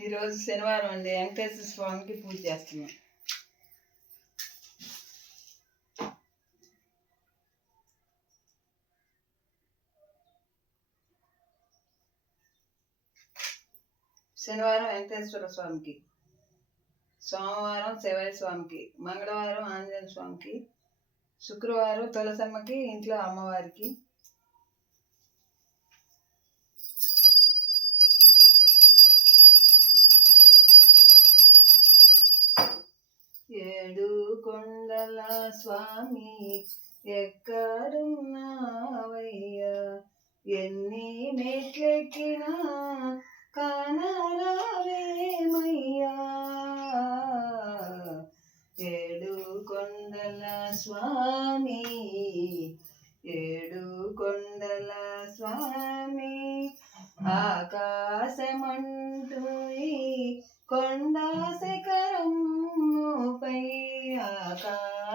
ఈరోజు శనివారం అండి. వెంకటేశ్వర స్వామికి పూజ చేస్తున్నాం. శనివారం వెంకటేశ్వర స్వామికి సోమవారం శివయ్య స్వామికి మంగళవారం ఆంజనేయ స్వామికి శుక్రవారం తులసమ్మకి ఇంట్లో అమ్మవారికి కొండల స్వామి ఎక్కడున్నావయ్యా? ఎన్ని మెట్లెక్కినా కానరావేమయ్యా ఏడు కొండల స్వామి ఏడు కొండల స్వామి ఆకాశమంటూ కొండా శిఖరం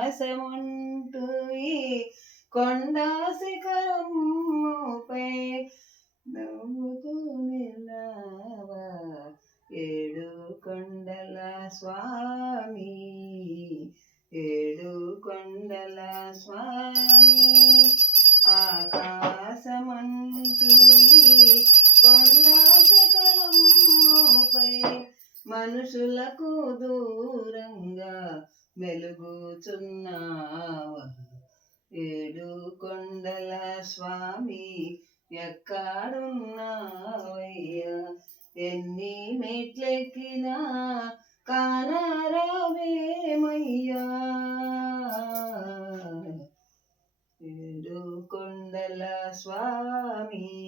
ఆకాశమంటూ ఈ కొండా శిఖరముపై నవ్వుతూ నిలవా. ఏడు కొండల స్వామి ఏడు కొండల స్వామి ఆకాశమంటూ ఈ కొండా శిఖరముపై మనుషులకు దూరంగా వెలుగుచున్నావా ఏడు కొండల స్వామి ఎక్కడున్నావయ్యా? ఎన్ని మెట్లెక్కినా కానరావేమయ్యా? ఏడు కొండల స్వామి